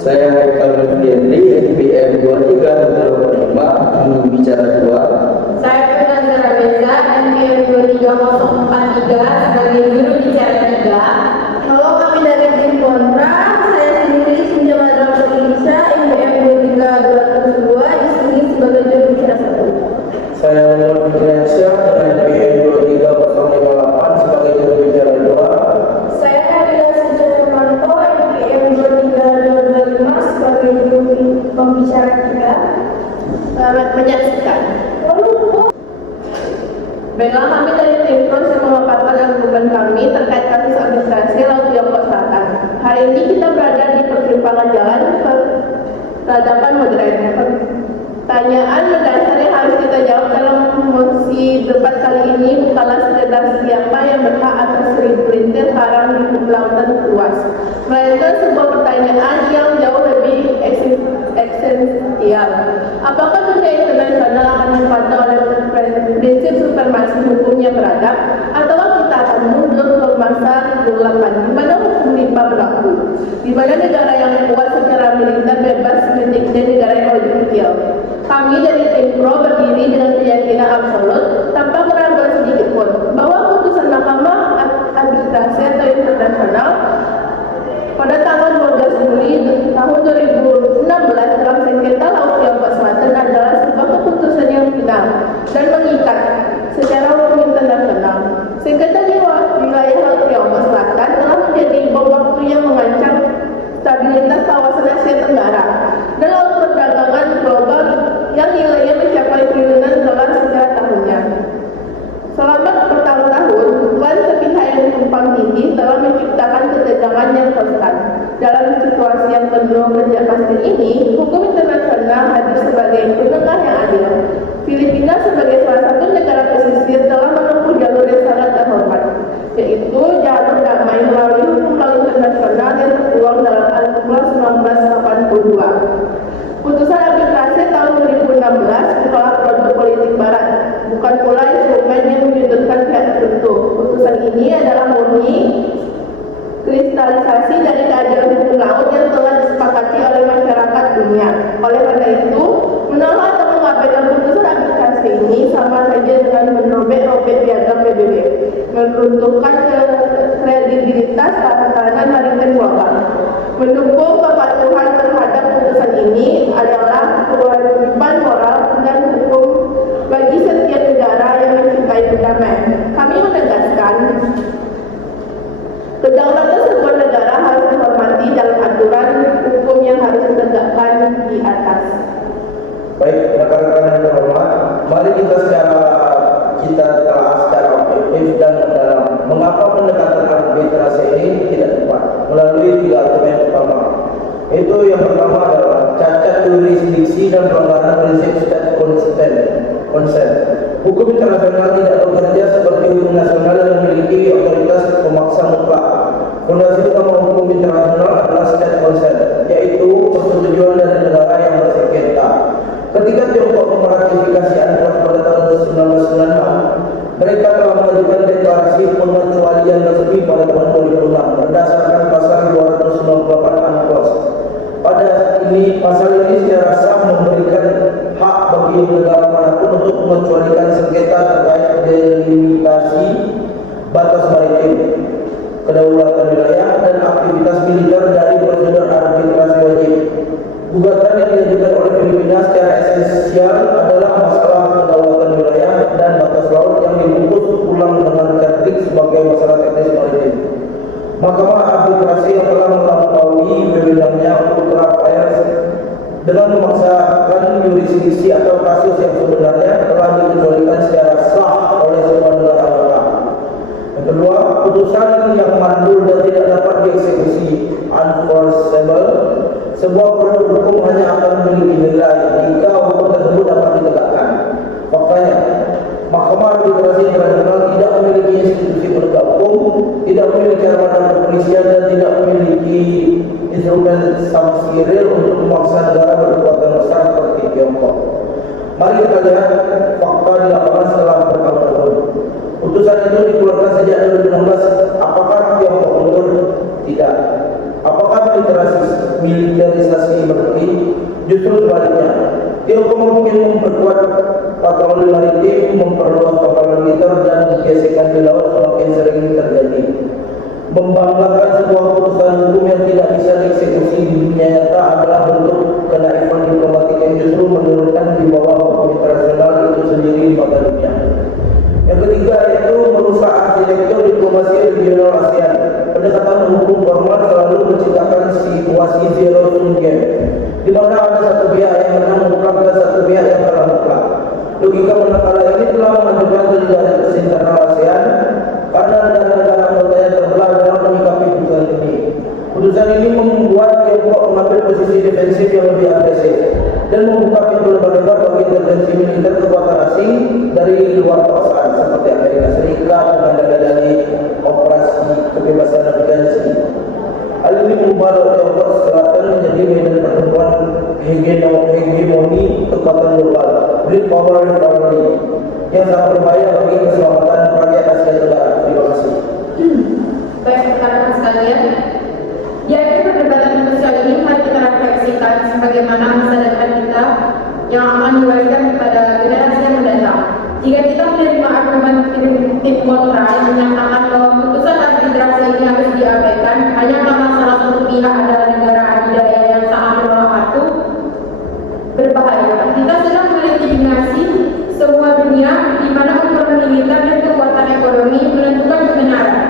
Saya Haikal Nurdianri, NPM 2305, bicara 2. Saya Fernanda Rabeza, NPM 2343, sebagai juru bicara 3. Halo, kami dari tim Kontra. Saya sendiri Sinja Madra Indonesia, NPM 23202, di sini sebagai juru bicara 1. Saya Nur Fitriansyah, NPM 23058, sebagai juru bicara 2. Saya Nabila Sujarmanto, NPM 23225, sebagai juru pembicara 3. Selamat menyaksikan. Baiklah, kami dari tim Pros yang memaparkan argumen kami terkait kasus administrasi Laut Tiongkok Selatan. Hari ini kita berada di persimpangan jalan peradaban modern. Pertanyaan mendasar yang harus kita jawab dalam mosi debat kali ini bukanlah sekedar siapa yang berhak atas 1000 rintil karang di lautan luas, melainkan sebuah pertanyaan yang jauh lebih esensial. Apakah dunia internasional akan dipandang oleh prinsip supremasi hukum yang beradab, atau kita akan mundur ke masa ke-8 di mana hukum rimba berlaku, di mana negara yang kuat secara militer bebas menyiksa negara yang lebih kecil. Kami dari tim Pro berdiri dengan keyakinan absolut tanpa meragukan sedikit pun bahwa putusan Mahkamah Arbitrasi atau Internasional pada tanggal 12 Juli tahun 2016 dalam sengketa Laut Tiongkok Selatan adalah sebuah keputusan yang final dan mengikat secara hukum internasional. Sengketa di wilayah Laut Tiongkok Selatan telah menjadi bom waktu yang mengancam stabilitas kawasan Asia Tenggara dan laut perdagangan global yang nilainya mencapai triliunan dolar secara tahunnya. Selama bertahun-tahun, beban sepihak yang tumpang tinggi telah menciptakan ketegangan yang konstan. Dalam situasi yang cenderung ketidakpastian ini, hukum internasional hadir sebagai penengah yang adil. Filipina sebagai salah satu negara pesisir telah menempuh jalur yang sangat terhormat, yaitu jalur damai melalui hukum laut internasional yang tertuang dalam Al-Quran 1982. Putusan arbitrasi tahun 2016 bukanlah produk politik barat, bukan pula instrumen yang menyudutkan pihak tertentu. Putusan ini adalah murni kristalisasi dari keadilan hukum laut yang telah disepakati oleh masyarakat dunia. Oleh karena itu, menolak atau mengabaikan putusan arbitrasi ini sama saja dengan merobek-robek piagam PBB, meruntuhkan kredibilitas tatanan maritim global. Mendukung kepatuhan terhadap putusan ini adalah kewajiban moral dan hukum bagi setiap negara yang mencintai perdamaian. Kami menegaskan kedaulatan sebuah negara harus dihormati dalam aturan hukum yang harus ditegakkan di atas. Baik, rekan-rekan yang terhormat, mari kita telah secara objektif dan dalam mengapa pendekatan arbitrasi ini tidak tepat melalui 3 argumen utama. Itu yang pertama adalah cacat jurisdiksi dan pelanggaran prinsip state consent. Hukum internasional tidak bekerja seperti hukum nasional yang memiliki otoritas pemaksa mutlak. Fondasi utama hukum internasional adalah state consent, yaitu persetujuan dari negara yang bersengketa. Ketika Tiongkok meratifikasi UNCLOS pada tahun 1996, mereka telah mengajukan deklarasi pengecualian resmi pada tahun 2006 berdasarkan pasal 298 UNCLOS. Pasal ini secara sah memberikan hak bagi negara manapun untuk mengecualikan sengketa terkait delimitasi batas maritim, kedaulatan wilayah, dan aktivitas militer dari prosedur arbitrasi wajib. Gugatan yang diajukan oleh Filipina secara esensial adalah masalah kedaulatan wilayah dan batas laut yang dibungkus ulang dengan cantik sebagai masalah teknis maritim. Mahkamah Arbitrasi yang telah melampaui wewenangnya Ultra Affairs dengan memaksakan yurisdiksi atau kasus yang sebenarnya telah dikecualikan secara sah oleh semua negara anggota. Yang kedua, putusan yang mandul dan tidak dapat dieksekusi (unenforceable). Sebuah produk hukum hanya akan memiliki nilai jika hukum tersebut dapat ditegakkan. Faktanya, Mahkamah Arbitrasi Internasional tidak memiliki institusi penegak hukum, tidak memiliki armada kepolisian, dan tidak memiliki instrumen sanksi real untuk memaksa negara berkekuatan besar seperti Tiongkok. Mari kita lihat fakta di lapangan setelah bertahun-tahun. Putusan itu dikeluarkan sejak 2016. Apakah Tiongkok mundur? Tidak. Apakah literasi militerisasi berarti justru sebaliknya. Tiongkok mungkin memperkuat patroli maritim, memperluas kapal militer dan gesekan di laut semakin sering terjadi. Membanggakan sebuah keputusan hukum yang tidak bisa dieksekusi di dunia nyata adalah bentuk kenaifan diplomatik yang justru menurunkan di bawah hukum internasional itu sendiri di mata dunia. Yang ketiga yaitu merusak arsitektur diplomasi regional ASEAN. Pendekatan hukum formal selalu menciptakan situasi zero sum game, di mana ada satu pihak yang menang mutlak dan satu pihak yang kalah mutlak. Logika manakala ini telah mengajukan solidaritas internal ASEAN karena negara-negara anggotanya terbelah dalam menyikapi putusan ini. Putusan ini membuat Tiongkok mengambil posisi defensif yang lebih agresif dan membuka pintu lebar-lebar bagi intervensi militer kekuatan asing dari luar kawasan seperti Amerika Serikat dengan dalih-dalih operasi kebebasan navigasi. Hal ini membuat Tiongkok Selatan menjadi medan pertempuran hegemoni kekuatan global, great power rivalry, yang sangat berbahaya bagi keselamatan rakyat Asia Tenggara. Terima kasih. Baik rekan-rekan sekalian, yaitu perdebatan sosial ini mari kita refleksikan sebagaimana masa depan kita yang akan diwariskan kepada generasi yang mendatang. Jika kita menerima argumen tim kontra yang menyatakan bahwa putusan arbitrase ini harus diabaikan hanya karena salah satu pihak adalah negara adidaya yang sangat menolak patuh, berbahaya. Kita sedang melegitimasi sebuah dunia di mana unsur militer dan kekuatan ekonomi menentukan kebenaran.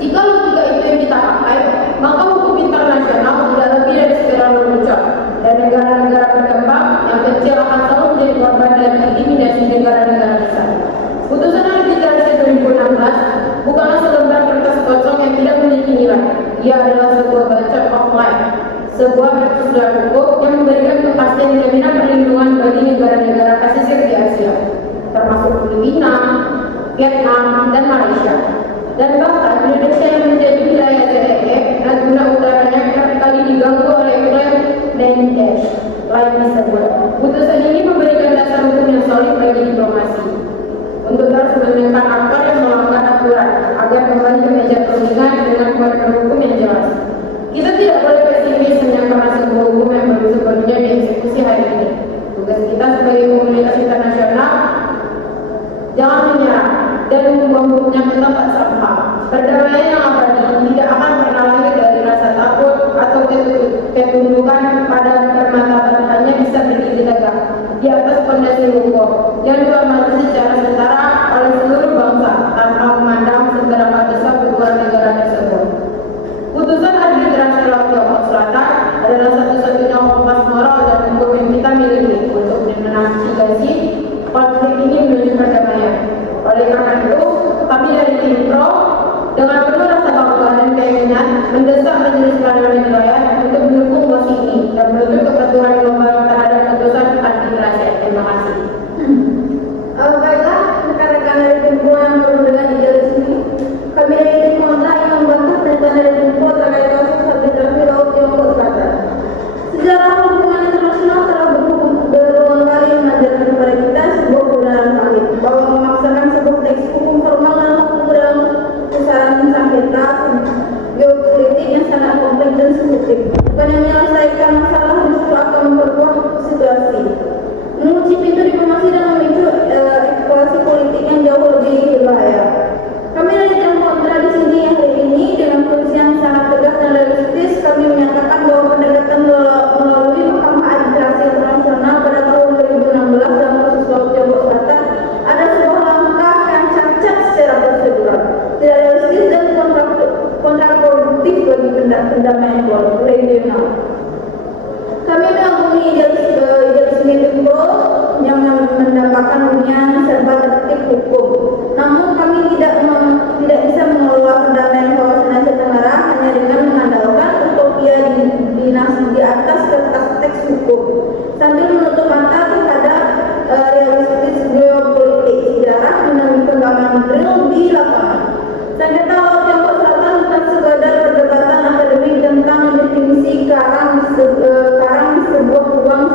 Jika logika itu yang kita pakai, maka hukum internasional tidak lebih dari sekedar lelucon, dan negara-negara berkembang yang kecil akan selalu menjadi korban dari intimidasi negara-negara besar. Putusan arbitrase 2016 bukanlah selembar kertas kosong yang tidak memiliki nilai. Ia adalah sebuah bacaan offline, sebuah prosedur hukum yang memberikan kepastian jaminan perlindungan bagi negara-negara pesisir di Asia, termasuk Filipina, Vietnam, dan Malaysia. Dan bahkan Indonesia yang menjadi wilayah ZEE, Natuna utaranya kerap kali diganggu oleh klaim dan cash lain disebut. Putusan ini memberikan dasar hukum yang solid bagi diplomasi untuk terus menegakkan aktor yang melanggar aturan agar kembali ke meja perundingan dengan koridor hukum yang jelas. Kita tidak boleh pesimis hanya karena sebuah hukum yang baru sebelumnya dieksekusi hari ini. Tugas kita sebagai komunitas internasional jangan menyerah dan membangunnya ke tempat sampah. Perdamaian yang abadi tidak akan pernah lahir dari rasa takut atau ketundukan pada permatapan, hanya bisa berdiri tegak di atas fondasi hukum yang dihormati secara setara oleh seluruh bangsa tanpa memandang seberapa besar hubungan negara tersebut. Putusan arbitrase Laut Tiongkok Selatan adalah satu-satunya kompas moral dan hukum yang kita miliki untuk menavigasi konflik ini menuju perdamaian. Oleh karena itu, kami dari tim Pro dengan penuh rasa bangga dan keinginan mendesak Majelis Parlemen Rakyat untuk mendukung mosi ini dan menuntut kepatuhan global terhadap putusan arbitrase. Terima kasih. Baiklah, rekan-rekan dari tim Pro yang baru dengan ide resmi, kami dari tim kontra yang membantah pernyataan dari tim Pro terkait kasus arbitrase Laut Tiongkok Selatan. Sejarah hubungan internasional telah berulang kali mengajarkan kepada kita sebuah kebenaran pahit bahwa memaksakan sebuah teks hukum formal dan hukum dalam pusaran sengketa geopolitik yang sangat kompleks dan sensitif bukan yang menyelesaikan masalah, justru akan memperkuat situasi, mengunci pintu diplomasi dan memicu eskalasi politik yang jauh lebih berbahaya. Kami dari tim kontra di sini hari ini dengan posisi yang sangat tegas dan realistis, kami menyatakan bahwa pendekatan melalui Mahkamah Arbitrase Internasional pada tahun 2016 dalam kasus Laut Tiongkok Selatan ada sebuah langkah yang cacat secara prosedural, tidak realistis dan kontraproduktif bagi pendamaian regional. Kami mengagumi idealisme tim Pro yang mendapatkan dunia serba tertib hukum. Namun kami tidak bisa mengelola perdamaian kawasan Asia Tenggara hanya dengan mengandalkan utopia dinasti di atas kertas teks hukum sambil menutup mata terhadap realistis geopolitik sejarah dinamika perkembangan real di lapangan. Sengketa Laut Tiongkok Selatan bukan sekadar perdebatan akademik tentang definisi karang sebuah ruang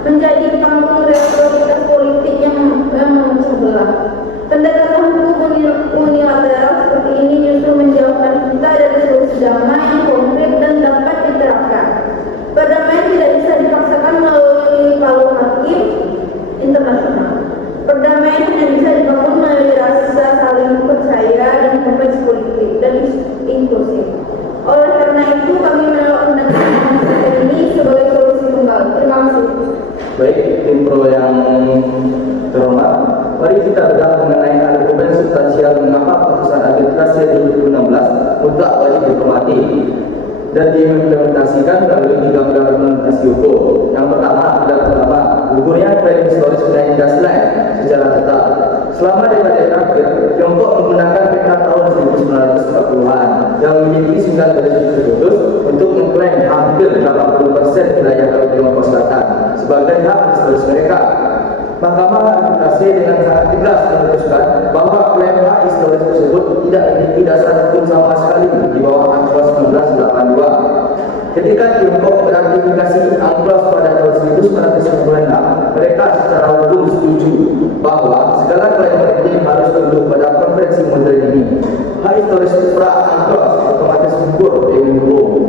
menjadi panggung realitas politik yang memecah belah. Pendekatan hukum unilateral seperti ini justru menjauhkan kita dari solusi damai yang konkret dan dapat diterapkan. Perdamaian tidak bisa dipaksakan melalui palu hakim internasional. Perdamaian hanya bisa dibangun melalui rasa saling percaya dan kompleks politik dan inklusif. Oleh karena itu kami menolak pendekatan ini sebagai solusi tunggal. Terima kasih. Baik, tim pro yang terhormat, mari kita bedah mengenai argumen substansial mengapa putusan arbitrase 2016 mutlak wajib dihormati dan diimplementasikan melalui 3 pilar implementasi hukum. Yang pertama, gugurnya klaim historis penaikan gas lain secara tetap. Selama dekade terakhir, Tiongkok menggunakan PK tahun 1940-an yang memiliki 9 tradisi khusus untuk mengklaim hampir 80% wilayah Laut Timor Selatan sebagai hak historis mereka. Mahkamah arbitrase dengan sangat tegas memutuskan bahwa klaim hak historis tersebut tidak satupun sama sekali di bawah UNCLOS 1982. Ketika Tiongkok meratifikasi UNCLOS pada tahun 1996, mereka secara hukum setuju bahwa segala klaim maritim harus tunduk pada konvensi modern ini. Hak historis pra-UNCLOS otomatis gugur dengan hukum.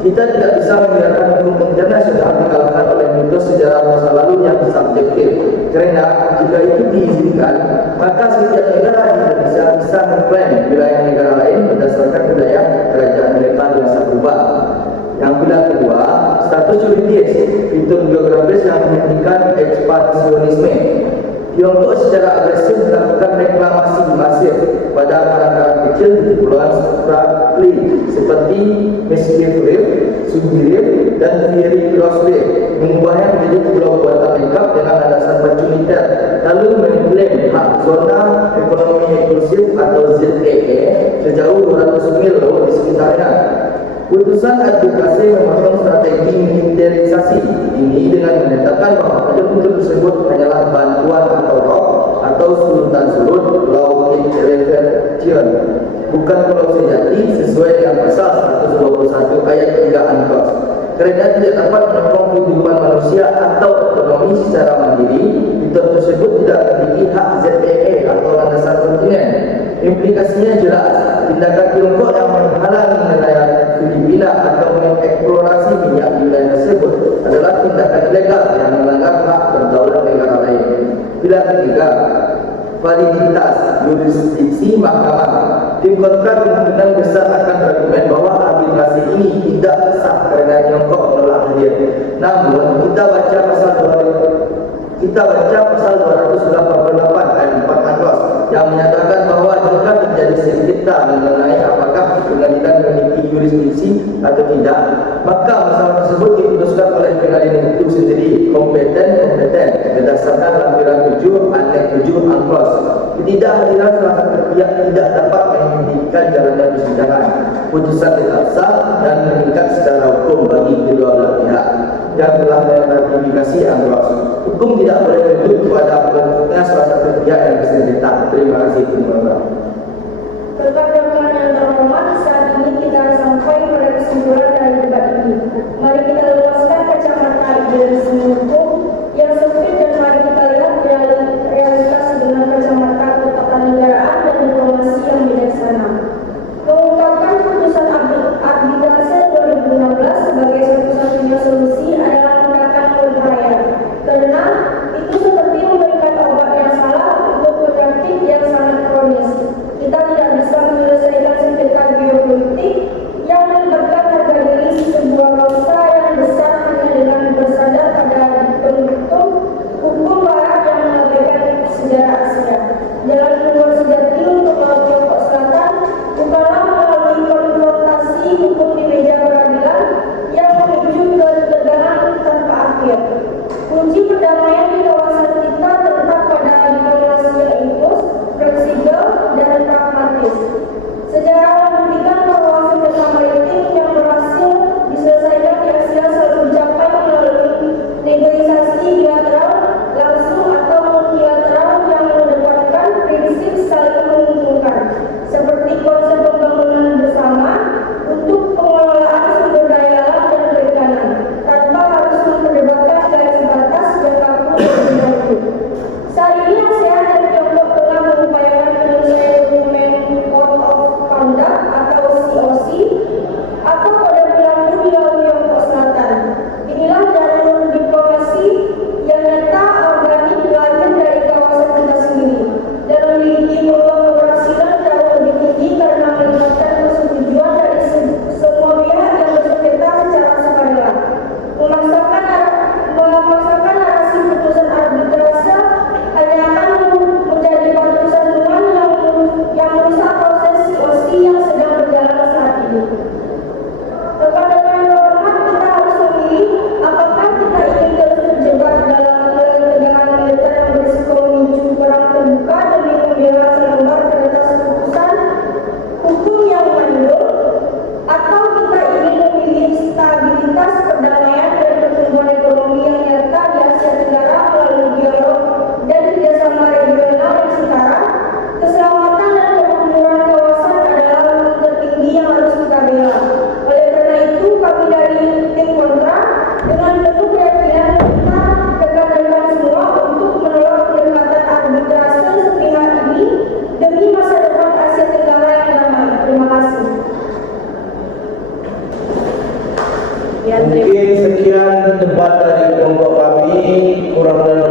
Kita tidak bisa menggunakan hukum internasional dikalahkan oleh mitos sejarah masa lalu yang subjektif. Karena jika itu diizinkan, maka setiap negara di Indonesia bisa mengklaim wilayah negara lain berdasarkan wilayah kerajaan mereka di masa berubah. Yang pilar kedua, status yuridis, fitur geografis yang menghentikan ekspansionisme. Tiongkok secara agresif melakukan reklamasi masif pada karang-karang kecil di Kepulauan Spratly seperti Mesquite Reef, Subi Reef, dan Fiery Cross Reef, mengubahnya menjadi pulau buatan lengkap dengan landasan baku militer, lalu mengklaim hak zona ekonomi eksklusif atau ZEE sejauh 200 mil laut di sekitarnya. Putusan arbitrase memotong strategi militerisasi ini dengan menyatakan bahwa putusan tersebut hanyalah bantuan atau ROK atau sultan surut laut intervention, bukan pulau sejati sesuai dengan pasal 121 ayat 3 UNCLOS. Karena tidak dapat menyokong kehidupan manusia atau ekonomi secara mandiri, fitur tersebut tidak memiliki hak ZEE atau landasan kontinen. Implikasinya jelas, tindakan Tiongkok yang menghalangi nelayan Filipina atau mengeksplorasi minyak wilayah tersebut adalah tindakan ilegal yang melanggar hak berdaulat negara lain. Pilar ketiga, validitas jurisdiksi mahkamah. Tim kontra kemungkinan besar akan berargumen bahwa arbitrase ini tidak sah karena Tiongkok menolak hadir. Namun kita baca pasal 288 ayat 4 UNCLOS yang menyatakan bahwa jika terjadi sengketa mengenai apakah pengadilan memiliki jurisdiksi atau tidak, maka masalah tersebut diputuskan oleh pengadilan itu sendiri kompeten berdasarkan lampiran 7 Aneks 7 UNCLOS. Ketidakhadiran salah satu pihak tidak dapat menghentikan jalannya persidangan. Putusan tetap sah dan mengikat secara hukum bagi kedua belah pihak yang telah meratifikasi UNCLOS. Hukum tidak boleh tunduk kepada pokoknya salah satu pihak yang bersengketa. Terima kasih. Rekan-rekan yang terhormat, saat ini kita sampai pada kesimpulan dari debat ini. Mari kita luaskan kacamata idealisme hukum yang sempit dan mari kita lihat realitas dengan kacamata ketatanegaraan dan diplomasi yang bijaksana. Mengungkapkan putusan arbitrase 2016 sebagai satu-satunya solusi adalah tindakan berbahaya, karena itu seperti memberikan obat yang salah untuk penyakit yang sangat kronis. Kita tidak bisa menyelesaikan sengketa geopolitik yang melibatkan harga diri sebuah bangsa yang besar hanya dengan bersandar pada penutup hukum barat yang mengabaikan sejarah Asia. Jalan keluar sejati untuk Laut Tiongkok Selatan bukanlah melalui konfrontasi hukum di meja peradilan yang memicu ketegangan tanpa akhir. Kunci perdamaian di kawasan kita terletak pada diplomasi yang inklusif, fleksibel, dan pragmatis. Sejarah membuktikan bahwa sengketa maritim yang berhasil diselesaikan di Asia selalu dicapai melalui negosiasi bilateral langsung atau multilateral yang mengedepankan prinsip saling menguntungkan, seperti konsep pembangunan bersama untuk pengelolaan sumber daya alam dan perikanan, tanpa harus memperdebatkan garis batas ini kurang dan